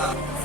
Uh -huh.